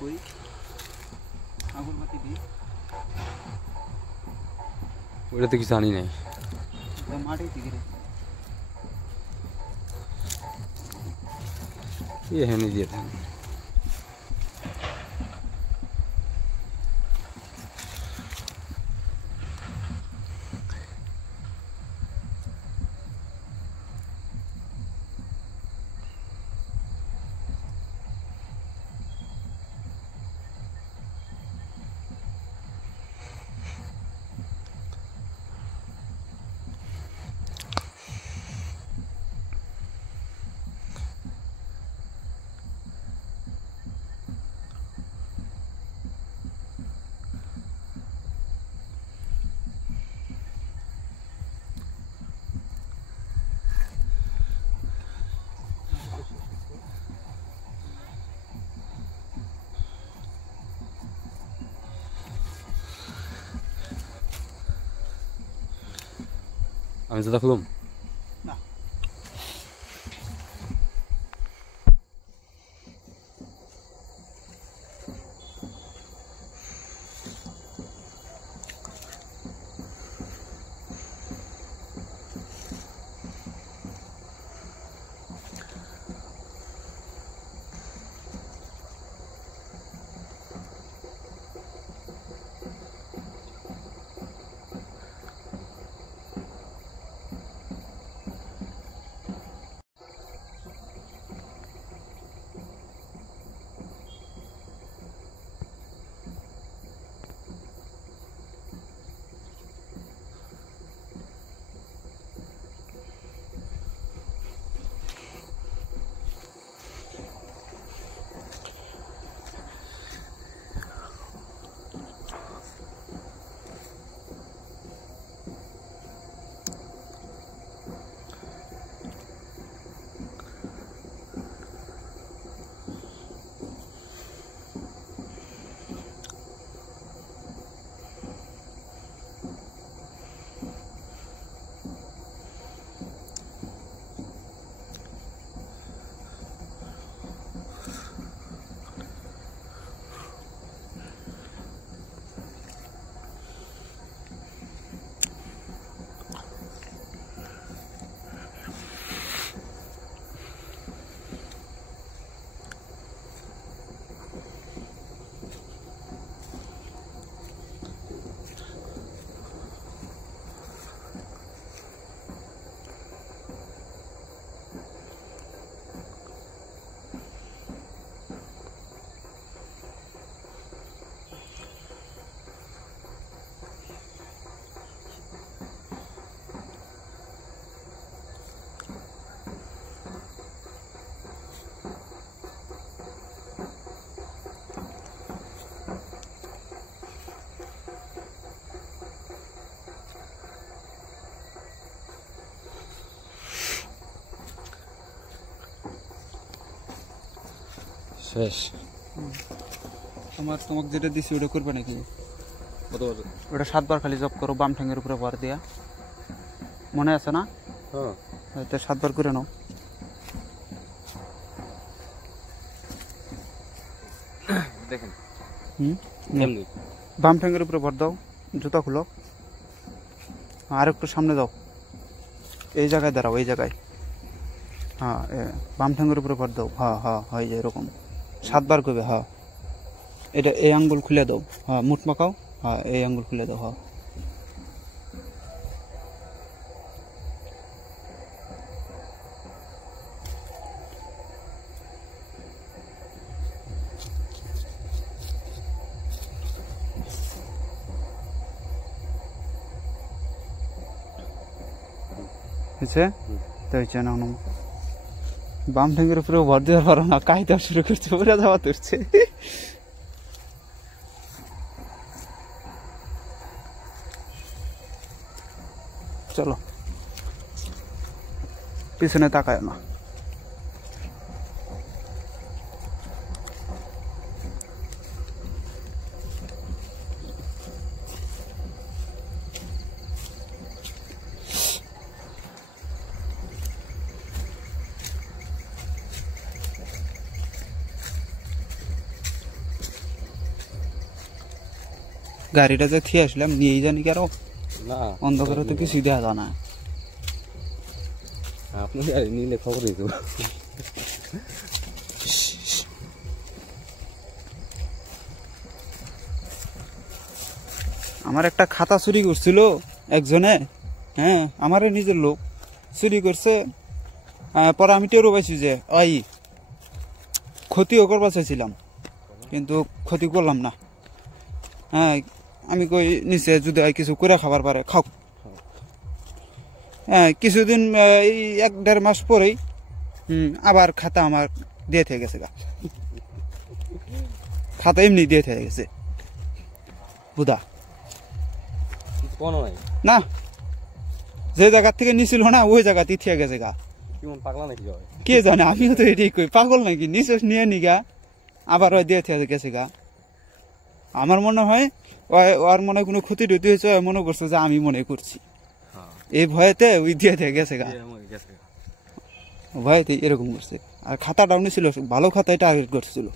কই আগরবাতি দি ওটা তো কিছু আনি নাই মাঠে দিকে এখানে দিয়ে দেন আমি জুতা খুলুম না শেষ তোমাকে যেটা দিছি ওটা করবে নাকি ওটা 7 বার খালি জব করো বাম ঠ্যাঙের উপরে ভর দিয়া মনে আছে না হ্যাঁ তো 7 বার করে নাও দেখেন বাম ঠ্যাঙের উপরে ভর দাও জুতা খুলো আর একটু সামনে দাও এই জায়গায় দাঁড়াও এই জায়গায় হ্যাঁ বাম ঠ্যাঙের উপরে ভর দাও হ্যাঁ হ্যাঁ হয় যে এরকম 7 বার করবে হ্যাঁ এটা এই আঙ্গুল খুলে দাও হ্যাঁ মুঠ মাখাও হ্যাঁ এই আঙ্গুল খুলে দাও হ্যাঁ হয়েছে তো হয়েছে না বাম ঠ্যাঙের উপরে ভর দেওয়ার পারো না কাই দেওয়া শুরু করছে ওরা যাওয়া তুলছে চলো পিছনে তাকায় না গাড়িটা যে থিয়ে আসলাম নিয়েই জানি কারো না অন্ধকারে তো কিছু দেখা যায় না। আপনি গাড়ি নিলে খবর দিত। আমার একটা খাতা চুরি করছিল একজনে, হ্যাঁ আমারই নিজের লোক চুরি করছে। পরে আমি টেরও পাইছি যে ওই ক্ষতিও করবার চাইছিলাম, কিন্তু ক্ষতি করলাম না। হ্যাঁ আমি কই নিচে যদি কিছু করে খাবার পারে খাও। হ্যাঁ কিছুদিন এই 1-1.5 মাস পরেই আবার খাতা আমার দিয়ে থেকে গেছে গা। খাতা এমনি দিয়ে থেকে গেছে বুধা কোনো নাই না, যে জায়গা থেকে নিছিল না ওই জায়গাতেই থেকে গেছে গা। কেমন পাগলা নাকি হয়? কে জানে, আমিও তো এটাই কই পাগল নাকি, নিচে নিয়ে নিগা আবার ওই দিয়ে থেকে গেছে গা। আমার মনে হয় ওর মনে হয় কোনো ক্ষতি টতি হয়েছে, মনে করছে যে আমি মনে করছি, এই ভয়েতে ওই দিয়ে থেকে গেছে গা। ভয়েতে এরকম করছে। আর খাতাটাও নিছিল ভালো খাতায় টার্গেট করছিল।